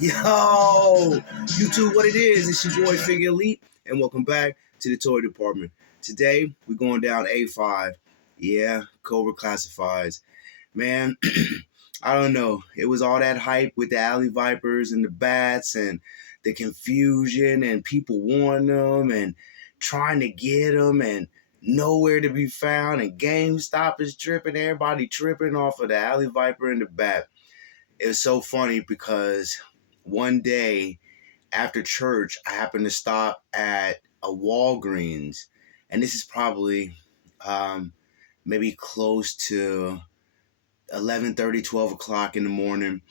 Yo, YouTube, what it is? It's your boy Figure Elite, and welcome back to the toy department. Today we're going down A5. Yeah, Cobra Classifieds. Man, I don't know. It was all that hype with the alley vipers and the bats and the confusion and people wanting them and trying to get them and nowhere to be found. And GameStop is tripping. Everybody tripping off of the alley viper and the bat. It was so funny because one day after church, I happened to stop at a Walgreens, and this is probably maybe close to 11:30, 12 o'clock in the morning.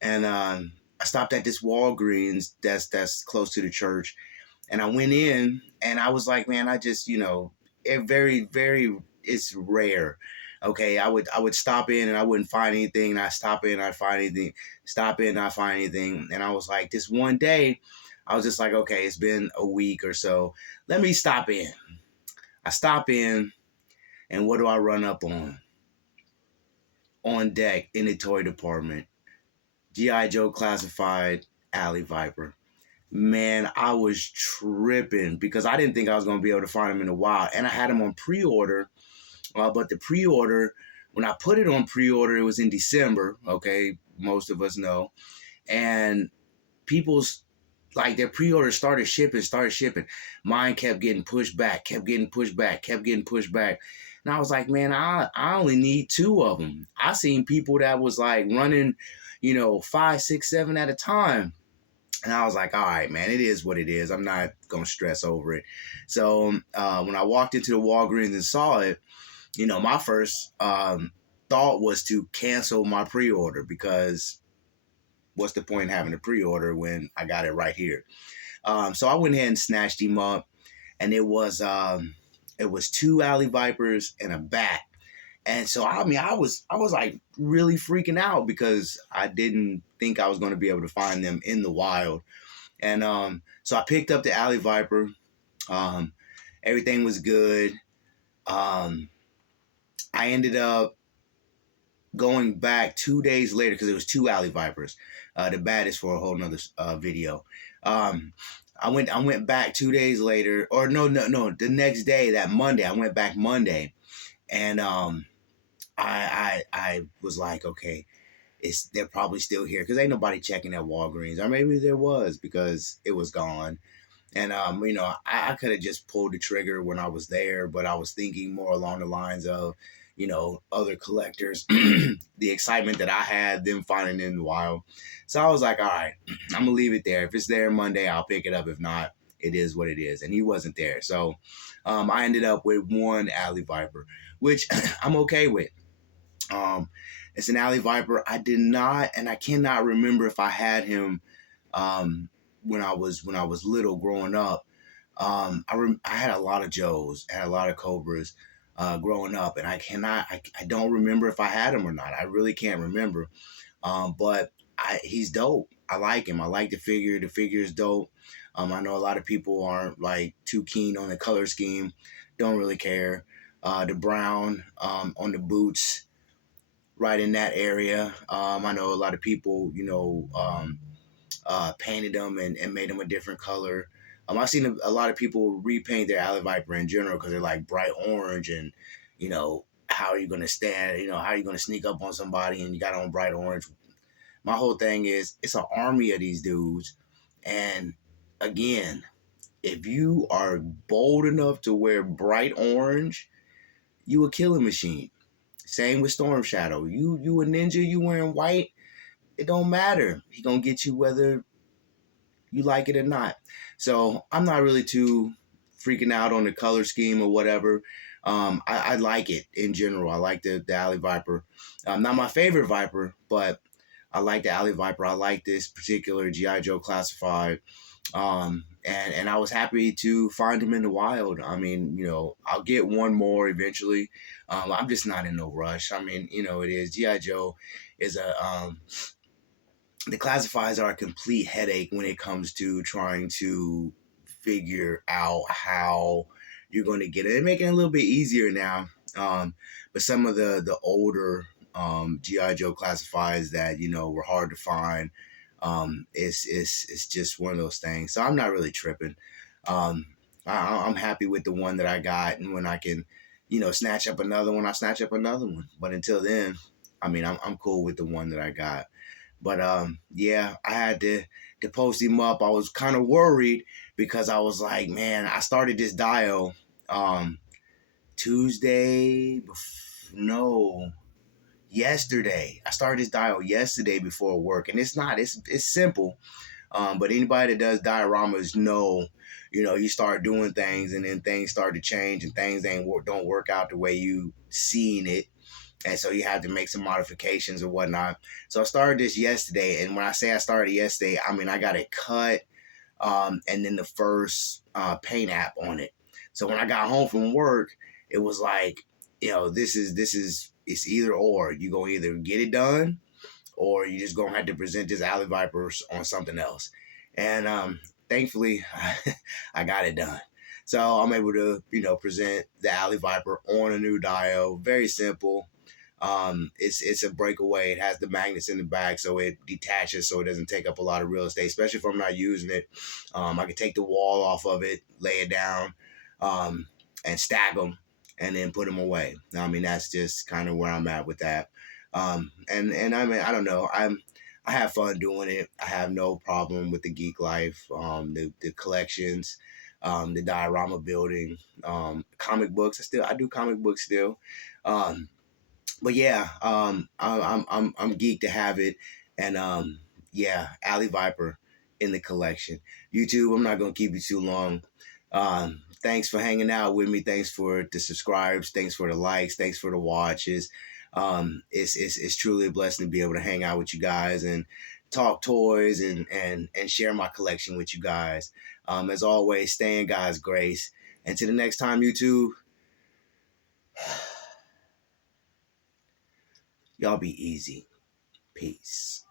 And I stopped at this Walgreens that's close to the church, and I went in, and I was like, man, I just, it very, it's rare. Okay, I would stop in and I wouldn't find anything, and I stop in, I'd find anything, stop in, I find anything, and I was like, this one day, I was just like, okay, it's been a week or so, let me stop in. I stop in, and what do I run up on? On deck in the toy department, G.I.Joe Classified Alley Viper. Man, I was tripping because I didn't think I was going to be able to find them in a while, and I had them on pre-order. But the pre-order, when I put it on pre-order, it was in December, okay? Most of us know. And people's, like, their pre-order started shipping. Mine kept getting pushed back. And I was like, man, I only need 2 of them. I seen people that was, like, running, 5, 6, 7 at a time. And I was like, all right, man, it is what it is. I'm not going to stress over it. So when I walked into the Walgreens and saw it, my first thought was to cancel my pre-order because what's the point in having a pre-order when I got it right here? So I went ahead and snatched him up, and it was 2 alley vipers and a bat. And so I was like really freaking out because I didn't think I was going to be able to find them in the wild. And so I picked up the alley viper. Everything was good. I ended up going back 2 days later because it was 2 alley vipers. The bat is for a whole nother video. I went back 2 days later, or no, the next day, that Monday. I went back Monday, and I was like, okay, they're probably still here because ain't nobody checking at Walgreens, or maybe there was because it was gone. And I could have just pulled the trigger when I was there, but I was thinking more along the lines of, other collectors, the excitement that I had, them finding it in the wild. So I was like, all right, I'm gonna leave it there. If it's there Monday, I'll pick it up. If not, it is what it is. And he wasn't there, so I ended up with 1 alley viper, which I'm okay with. It's an alley viper. I did not, and I cannot remember if I had him when I was little growing up. I had a lot of Joes, I had a lot of Cobras growing up, and I don't remember if I had him or not. I really can't remember. But he's dope. I like him. I like the figure. The figure is dope. I know a lot of people aren't like too keen on the color scheme. Don't really care. The brown on the boots, right in that area. I know a lot of people, painted them and made them a different color. I've seen a lot of people repaint their alley viper in general because they're like bright orange, and how are you going to stand? How are you going to sneak up on somebody and you got on bright orange? My whole thing is it's an army of these dudes, and again, if you are bold enough to wear bright orange, you a killing machine. Same with Storm Shadow. You a ninja. You wearing white. It don't matter. He gonna get you whether you like it or not. So I'm not really too freaking out on the color scheme or whatever. I like it in general. I like the alley viper. Not my favorite viper, but I like the alley viper. I like this particular G.I. Joe Classified. And I was happy to find him in the wild. I mean, I'll get one more eventually. I'm just not in no rush. I mean, it is G.I. Joe is the classifieds are a complete headache when it comes to trying to figure out how you're going to get it. They're making it a little bit easier now. But some of the older G.I. Joe classifieds that were hard to find, it's just one of those things. So I'm not really tripping. Um, I'm happy with the one that I got, and when I can, snatch up another one, I snatch up another one. But until then, I mean, I'm cool with the one that I got. But yeah, I had to post him up. I was kind of worried because I was like, man, I started this dial Tuesday. No, yesterday. I started this dial yesterday before work, and it's not. It's simple. But anybody that does dioramas know, you start doing things, and then things start to change, and things don't work out the way you seen it, and so you have to make some modifications or whatnot. So I started this yesterday, and when I say I started yesterday, I mean I got it cut, and then the first paint app on it. So when I got home from work, it was like, this is it's either or. You go either get it done, or you just gonna have to present this Alley Vipers on something else. And thankfully, I got it done. So I'm able to, present the Alley Viper on a new dial. Very simple. It's a breakaway. It has the magnets in the back, so it detaches, so it doesn't take up a lot of real estate, especially if I'm not using it. I can take the wall off of it, lay it down, and stack them, and then put them away. I mean, that's just kind of where I'm at with that. And I mean, I don't know. I have fun doing it. I have no problem with the geek life, the collections, the diorama building, comic books. I do comic books still. But yeah, I'm geeked to have it, and yeah, Alley Viper in the collection. YouTube, I'm not gonna keep you too long. Thanks for hanging out with me. Thanks for the subscribes. Thanks for the likes. Thanks for the watches. It's truly a blessing to be able to hang out with you guys and talk toys and share my collection with you guys. As always, stay in God's grace. And to the next time, YouTube. Y'all be easy. Peace.